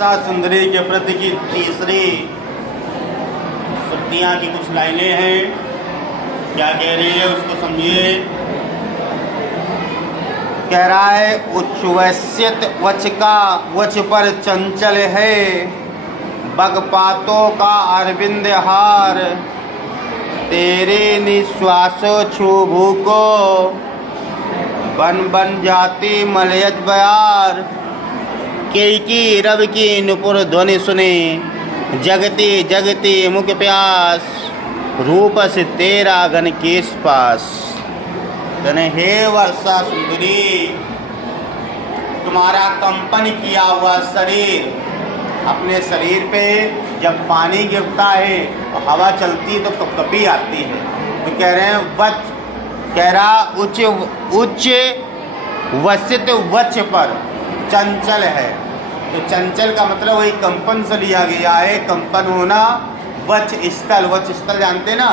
वर्षा सुंदरी के प्रति की तीसरी सुक्तियाँ की कुछ लाइनें हैं। क्या कह रही है उसको समझिए। कह रहा है उच्छ्वसित वच का वच पर चंचल है, बगपातों का अरविंद हार, तेरे निश्वास छू भूको बन बन जाती मलयज बयार। केकी रब की नुपुर ध्वनि सुने, जगती जगती मुख प्यास, रूप से तेरा घन केश पास। कहने हे वर्षा सुंदरी, तुम्हारा कंपन किया हुआ शरीर, अपने शरीर पे जब पानी गिरता है और हवा चलती है तो कपकपी आती है। तो कह रहे हैं वच, कह रहा उच्च वसित वच पर चंचल है। तो चंचल का मतलब वही कंपन से लिया गया है, कंपन होना। वच स्थल, वच स्थल जानते ना,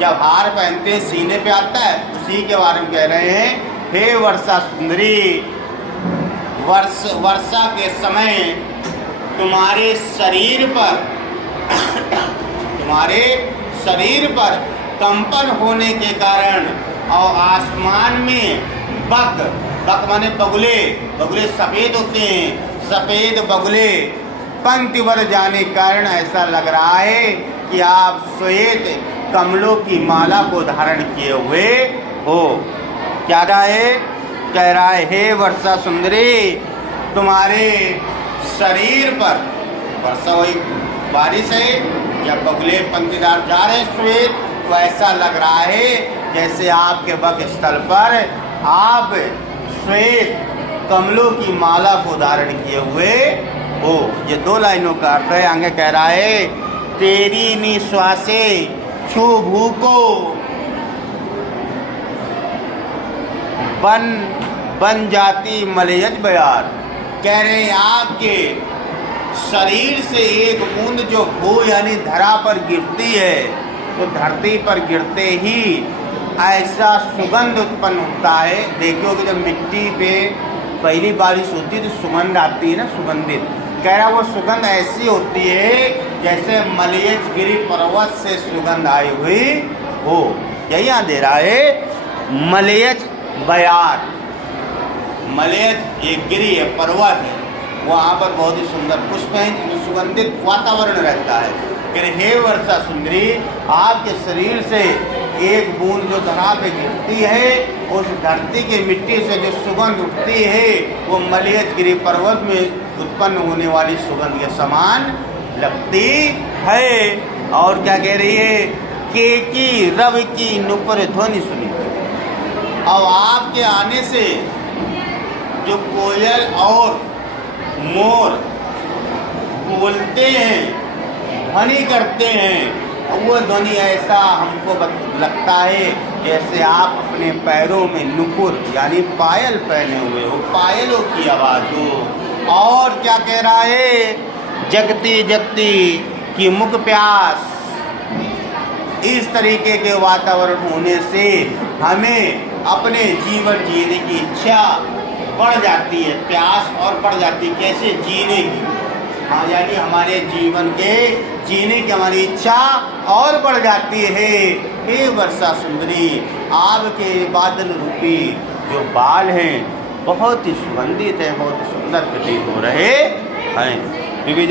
जब हार पहनते हैं सीने पे आता है, उसी के बारे में कह रहे हैं। हे वर्षा सुंदरी, वर्षा के समय तुम्हारे शरीर पर कंपन होने के कारण और आसमान में बक माने बगुले सफ़ेद होते हैं, सफ़ेद बगुले पंक्ति भर जाने के कारण ऐसा लग रहा है कि आप श्वेत कमलों की माला को धारण किए हुए हो। क्या रहा है? कह रहा है हे वर्षा सुंदरी, तुम्हारे शरीर पर, वर्षा वही बारिश है या बगुले पंक्तिदार जा रहे श्वेत, तो ऐसा लग रहा है जैसे आपके वक्ष स्थल पर आप श्वेत कमलों की माला को धारण किए हुए हो। ये दो लाइनों का अर्थ है। आगे कह रहा है तेरी निश्वासे छू भूको बन जाती मलयज बयार। कह रहे हैं आपके शरीर से एक बूंद जो भू यानी धरा पर गिरती है, तो धरती पर गिरते ही ऐसा सुगंध उत्पन्न होता है। देखो कि जब मिट्टी पे पहली बारिश होती है तो सुगंध आती है ना, सुगंधित। कह रहा वो सुगंध ऐसी होती है जैसे मलयज गिरी पर्वत से सुगंध आई हुई हो। यही यहाँ दे रहा है मलयज बयार। मलयज एक गिरी है, पर्वत है, वहाँ पर बहुत ही सुंदर पुष्प हैं जिसमें सुगंधित वातावरण रहता है। फिर हे वर्षा सुंदरी, आपके शरीर से एक बूंद जो धरा पे गिरती है, उस धरती की मिट्टी से जो सुगंध उठती है वो मलयज गिरी पर्वत में उत्पन्न होने वाली सुगंध के समान लगती है। और क्या कह रही है? केकी रब की नुपुर ध्वनि सुनी। अब आपके आने से जो कोयल और मोर बोलते हैं, ध्वनि करते हैं, और वो ध्वनि ऐसा हमको लगता है जैसे आप अपने पैरों में नुपुर यानी पायल पहने हुए हो, पायलों की आवाज़ हो। और क्या कह रहा है? जगती जगती की मुख प्यास। इस तरीके के वातावरण होने से हमें अपने जीवन जीने की इच्छा बढ़ जाती है, प्यास और बढ़ जाती है। कैसे? जीने की, हाँ, यानी हमारे जीवन के जीने की हमारी इच्छा और बढ़ जाती है। हे वर्षा सुंदरी, आपके बादल रूपी जो बाल हैं बहुत ही सुगंधित है, बहुत सुंदर प्रतीत हो रहे हैं।